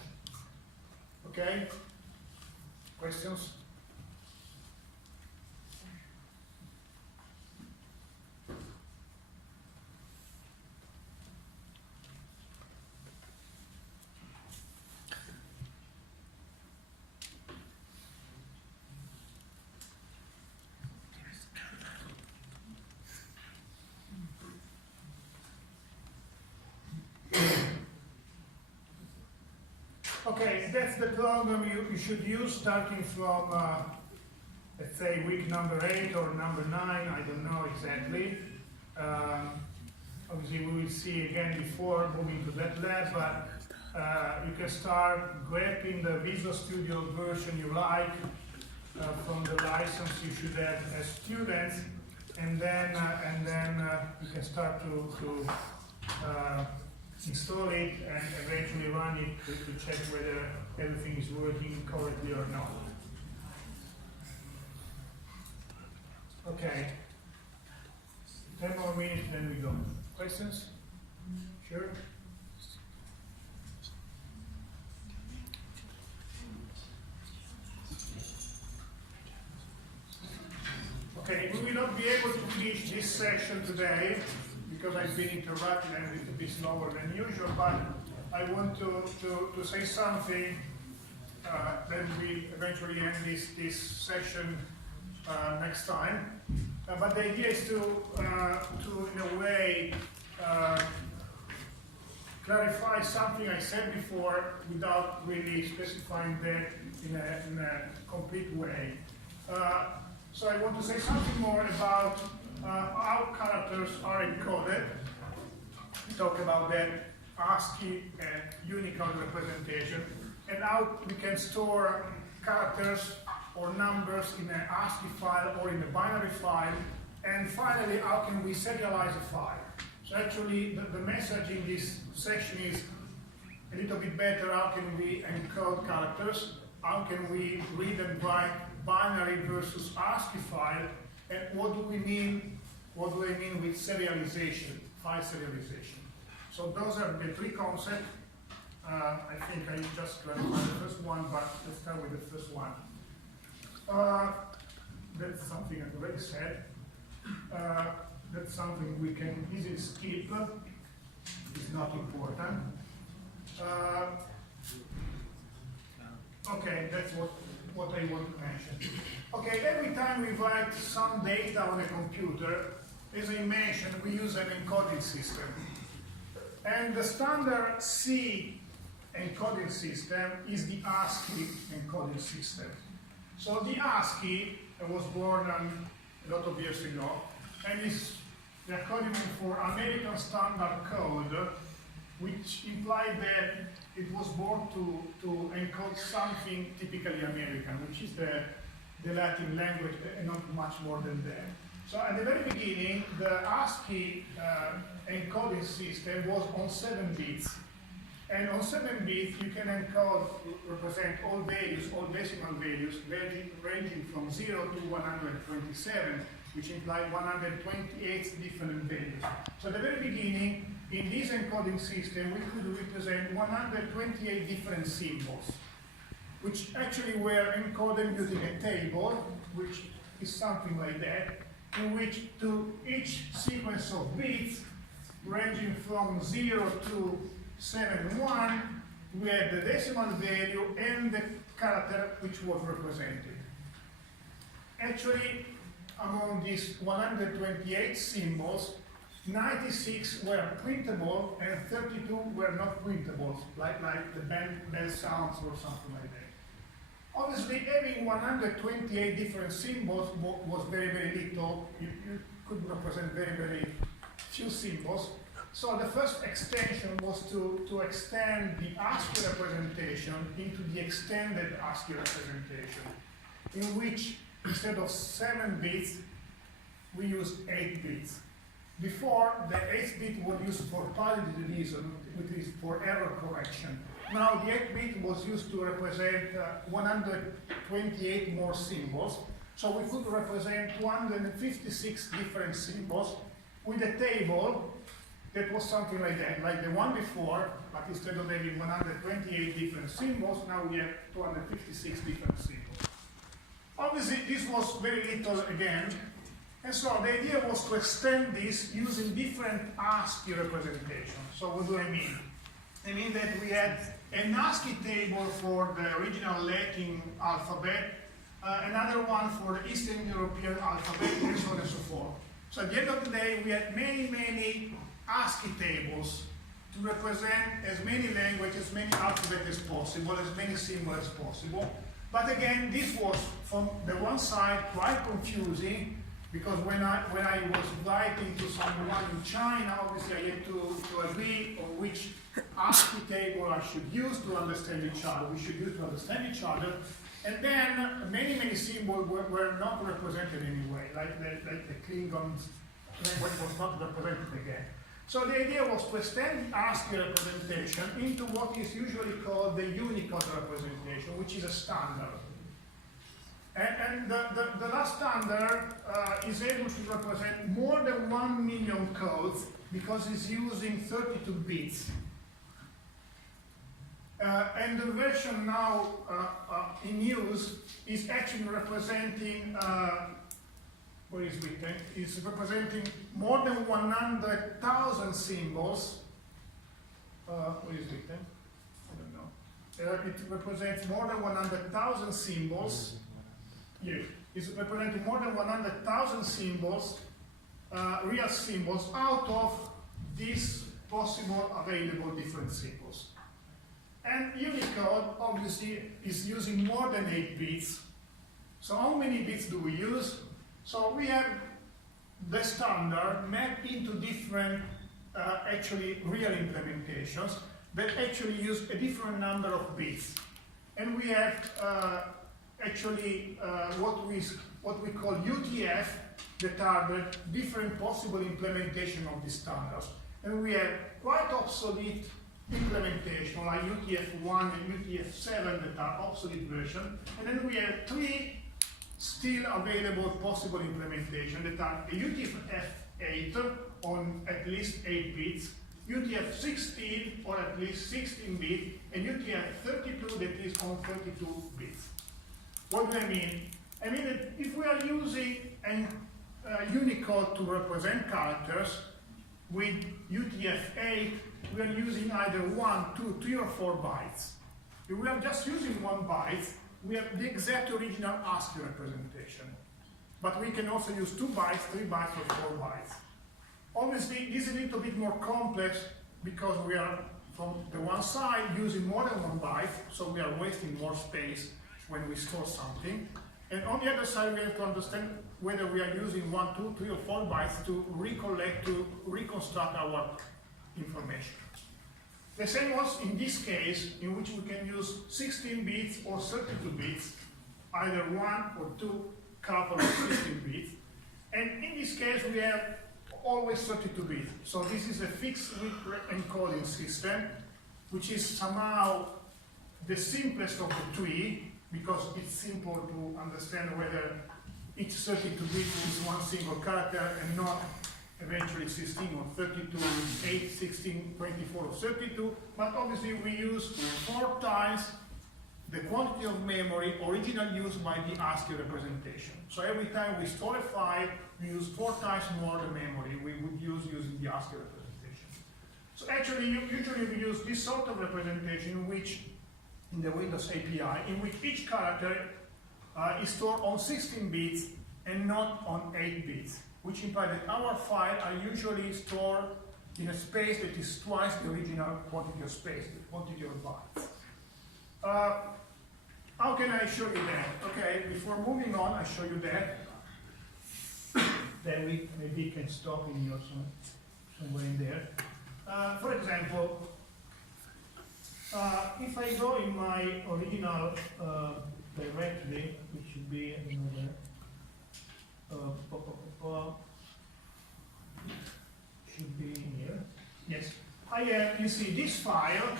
Okay? Questions? Okay, that's the program you should use starting from, let's say, week number 8 or number 9, I don't know exactly. Obviously, we will see again before moving to that lab, but you can start grabbing the Visual Studio version you like from the license you should have as students, and then you can start to install it and eventually run it to check whether everything is working correctly or not. Okay. 10 more minutes, then we go. Questions? Sure? be able to finish this session today, because I've been interrupted and a little bit slower than usual, but I want to say something, then we eventually end this session next time. But the idea is to in a way, clarify something I said before without really specifying that in a complete way. So I want to say something more about how characters are encoded. We talk about that ASCII and Unicode representation, and how we can store characters or numbers in an ASCII file or in a binary file, and finally, how can we serialize a file. So actually, the message in this section is a little bit better. How can we encode characters? How can we read and write binary versus ASCII file? And what do I mean with serialization, file serialization? So those are the three concepts. I think I just clarified the first one, but let's start with the first one. That's something I've already said. That's something we can easily skip. It's not important. Okay, that's what I want to mention. Okay, every time we write some data on a computer, as I mentioned, we use an encoding system. And the standard C encoding system is the ASCII encoding system. So the ASCII was born a lot of years ago, and is the acronym for American Standard Code, which implied that it was born to encode something typically American, which is the Latin language, and not much more than that. So at the very beginning, the ASCII encoding system was on 7 bits. And on 7 bits, you can represent all values, all decimal values, ranging from 0 to 127, which imply 128 different values. So at the very beginning, in this encoding system, we could represent 128 different symbols, which actually were encoded using a table, which is something like that, in which to each sequence of bits, ranging from 0 to 71, we had the decimal value and the character which was represented. Actually, among these 128 symbols, 96 were printable and 32 were not printable, like the bell sounds or something like that. Obviously, having 128 different symbols was very, very little. You could represent very, very few symbols. So the first extension was to extend the ASCII representation into the extended ASCII representation, in which instead of 7 bits, we use 8 bits. Before, the 8-bit was used for parity division, which is for error correction. Now the 8-bit was used to represent 128 more symbols. So we could represent 256 different symbols with a table that was something like that, like the one before, but instead of having 128 different symbols, now we have 256 different symbols. Obviously, this was very little again, and so the idea was to extend this using different ASCII representations. So what do I mean? I mean that we had an ASCII table for the original Latin alphabet, another one for the Eastern European alphabet, and so on and so forth. So at the end of the day, we had many, many ASCII tables to represent as many languages, as many alphabets as possible, as many symbols as possible. But again, this was, from the one side, quite confusing, because when I was writing to someone in China, obviously I had to agree on which ASCII table I should use to understand each other. We should use to understand each other. And then many symbols were not represented anyway, like the Klingons language was not represented again. So the idea was to extend ASCII representation into what is usually called the Unicode representation, which is a standard. And the last standard is able to represent more than 1 million codes because it's using 32 bits. And the version now in use is actually representing where is written, is representing more than 100,000 symbols. Where is written? I don't know. It represents more than 100,000 symbols. Here, it's representing more than 100,000 symbols, real symbols, out of these possible available different symbols. And Unicode obviously is using more than 8 bits. So how many bits do we use? So we have the standard mapped into different actually real implementations that actually use a different number of bits. And we have actually what we call UTF, that are the different possible implementation of the standards. And we have quite obsolete implementation like UTF-1 and UTF-7 that are obsolete version. And then we have 3 still available possible implementation that are a UTF-8 on at least 8 bits, UTF-16 or at least 16 bits, and UTF-32 that is on 32 bits. What do I mean? I mean that if we are using Unicode to represent characters with UTF-8, we are using either 1, 2, 3, or 4 bytes. If we are just using 1 byte, we have the exact original ASCII representation. But we can also use 2 bytes, 3 bytes, or 4 bytes. Obviously, this is a little bit more complex because we are, from the one side, using more than 1 byte, so we are wasting more space when we store something. And on the other side, we have to understand whether we are using 1, 2, 3, or 4 bytes to recollect, to reconstruct our information. The same was in this case, in which we can use 16 bits or 32 bits, either 1 or 2 couple of 16 bits. And in this case, we have always 32 bits. So this is a fixed bit encoding system, which is somehow the simplest of the 3, because it's simple to understand whether each 32 bits is one single character and not eventually 16 or 32, 8, 16, 24, or 32. But obviously we use 4 times the quantity of memory originally used by the ASCII representation. So every time we store a file, we use 4 times more the memory we would use using the ASCII representation. So actually, usually we use this sort of representation, which in the Windows API, in which each character is stored on 16 bits and not on 8 bits, which implies that our files are usually stored in a space that is twice the original quantity of space, the quantity of bytes. How can I show you that? Okay, before moving on, I show you that. Then we maybe can stop in your somewhere in there. For example, if I go in my original directory, which should be another, should be here. Yes, I have, you see, this file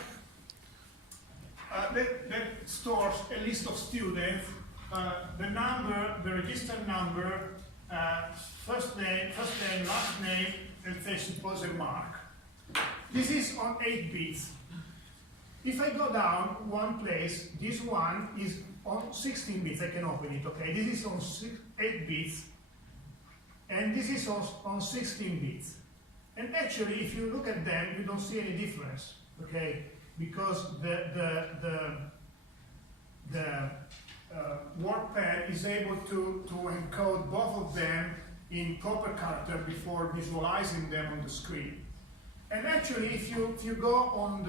that stores a list of students, the number, the register number, first name, last name, and say suppose a mark. This is on 8 bits. If I go down one place, this one is on 16 bits. I can open it, okay? This is on 8 bits, and this is on 16 bits. And actually, if you look at them, you don't see any difference, okay? Because the WordPad is able to encode both of them in proper character before visualizing them on the screen. And actually, if you go on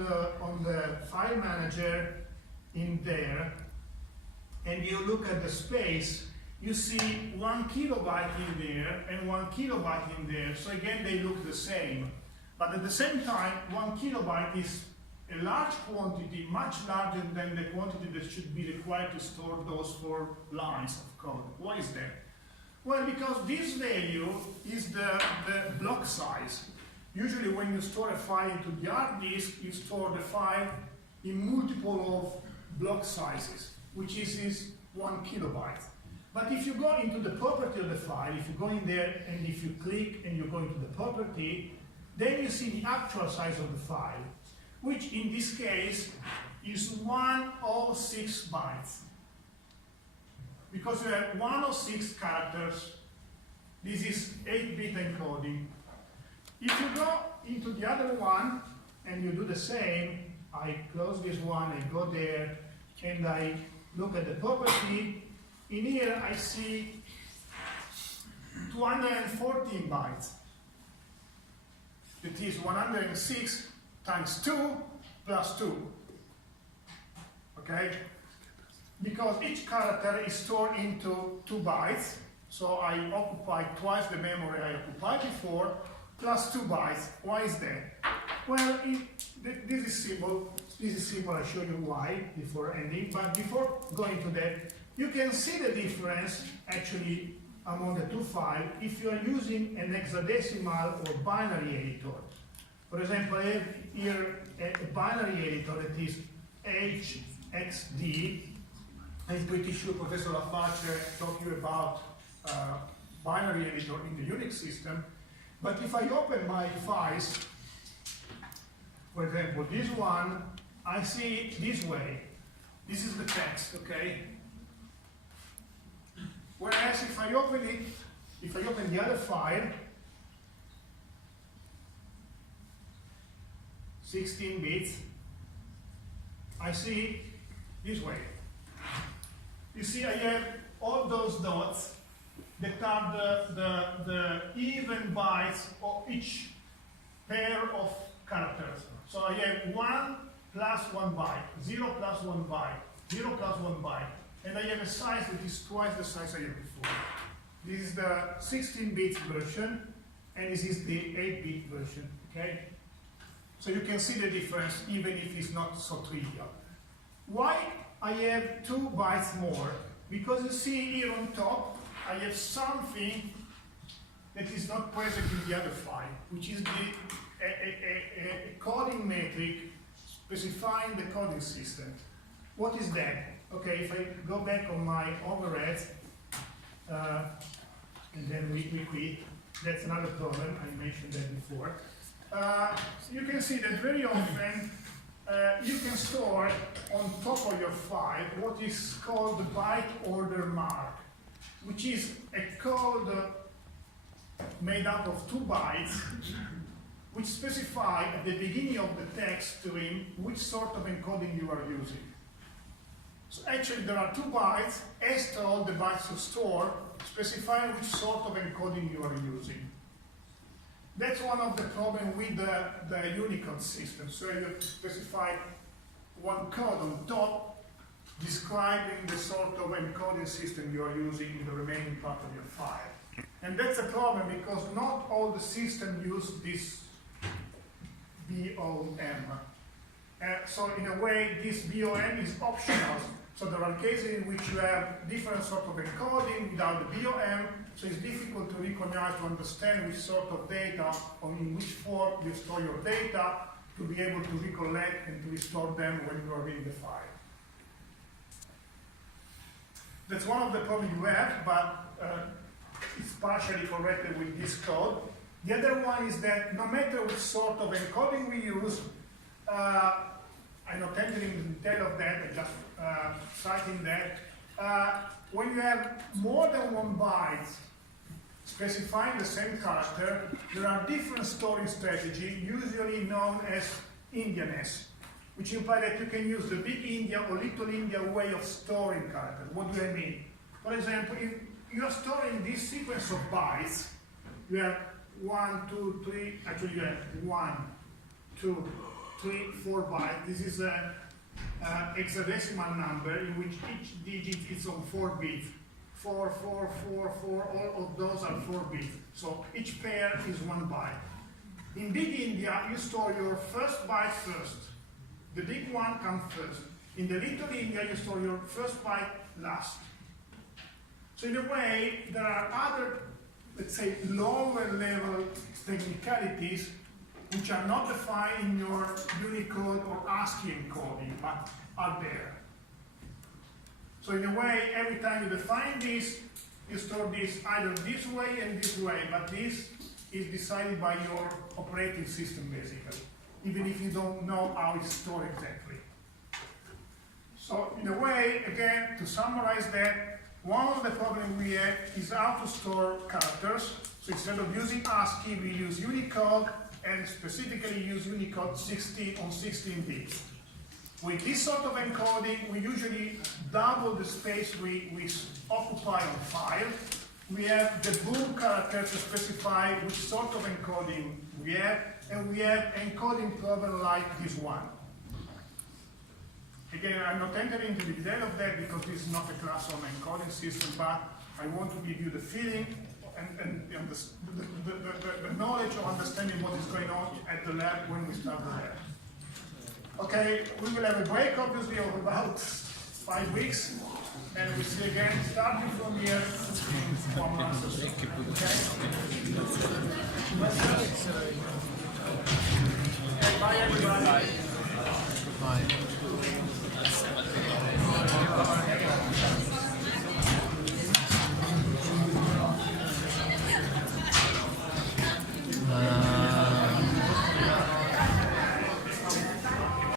the file manager in there, and you look at the space, you see 1 kilobyte in there and 1 kilobyte in there. So again, they look the same. But at the same time, 1 kilobyte is a large quantity, much larger than the quantity that should be required to store those 4 lines of code. Why is that? Well, because this value is the block size. Usually when you store a file into the hard disk, you store the file in multiple of block sizes, which is 1 kilobyte. But if you go into the property of the file, if you go in there and if you click and you go into the property, then you see the actual size of the file, which in this case is 106 bytes. Because you have 106 characters This is 8-bit encoding. If you go into the other one and you do the same, I close this one and go there and I look at the property. In here I see 214 bytes. It is 106 times 2 plus 2. Okay? Because each character is stored into 2 bytes, so I occupy twice the memory I occupied before, plus 2 bytes. Why is that? Well, this is simple. This is simple. I'll show you why before ending. But before going to that, you can see the difference actually among the two files if you are using an hexadecimal or binary editor. For example, I have here a binary editor that is HXD. I'm pretty sure Professor Lafarge talked to you about binary editor in the Unix system. But if I open my files, for example, this one, I see it this way. This is the text, okay? Whereas if I open it, if I open the other file, 16 bits, I see it this way. You see, I have all those dots that are the even bytes of each pair of characters. So I have 1 plus 1 byte, 0 plus 1 byte, 0 plus 1 byte, and I have a size that is twice the size I had before. This is the 16-bit version, and this is the 8-bit version, okay? So you can see the difference, even if it's not so trivial. Why I have 2 bytes more? Because you see here on top, I have something that is not present in the other file, which is a coding metric specifying the coding system. What is that? Okay, if I go back on my overhead, and then we quit, that's another problem, I mentioned that before. You can see that very often you can store on top of your file what is called the byte order mark, which is a code made up of 2 bytes, which specify at the beginning of the text string which sort of encoding you are using. So actually there are 2 bytes, as to all the bytes to store, specifying which sort of encoding you are using. That's one of the problems with the Unicode system. So you specify one code on top describing the sort of encoding system you are using in the remaining part of your file. And that's a problem because not all the systems use this BOM. So in a way, this BOM is optional. So there are cases in which you have different sort of encoding without the BOM, so it's difficult to recognize, to understand which sort of data or in which form you store your data to be able to recollect and to restore them when you are reading the file. That's one of the problems you have, but it's partially corrected with this code. The other one is that no matter which sort of encoding we use, I'm not entering the detail of that, I'm just citing that. When you have more than 1 byte specifying the same character, there are different storing strategies, usually known as Indianness, which imply that you can use the Big India or Little India way of storing characters. What do I mean? For example, if you are storing this sequence of bytes, you have 1, 2, 3, actually you have 1, 2, 3, 4 bytes. This is a hexadecimal number in which each digit is on 4 bits. 4, 4, 4, 4, all of those are 4 bits. So each pair is 1 byte. In Big India, you store your first byte first. The big one comes first. In the Little India, you store your first byte last. So in a way, there are other, let's say, lower level technicalities which are not defined in your Unicode or ASCII encoding, but are there. So in a way, every time you define this, you store this either this way and this way, but this is decided by your operating system, basically, even if you don't know how it's stored exactly. So in a way, again, to summarize that, One of the problems we have is how to store characters. So instead of using ASCII, we use Unicode, and specifically use Unicode 16 on 16 bits. With this sort of encoding, we usually double the space we occupy on file. We have the bool character to specify which sort of encoding we have, and we have encoding problem like this one. Again, I'm not entering into the detail of that because this is not a class on encoding system, but I want to give you the feeling and the knowledge of understanding what is going on at the lab when we start the lab. Okay, we will have a break obviously of about 5 weeks, and we see again starting from here in 1 month or so. Okay? Okay, bye everybody. Bye.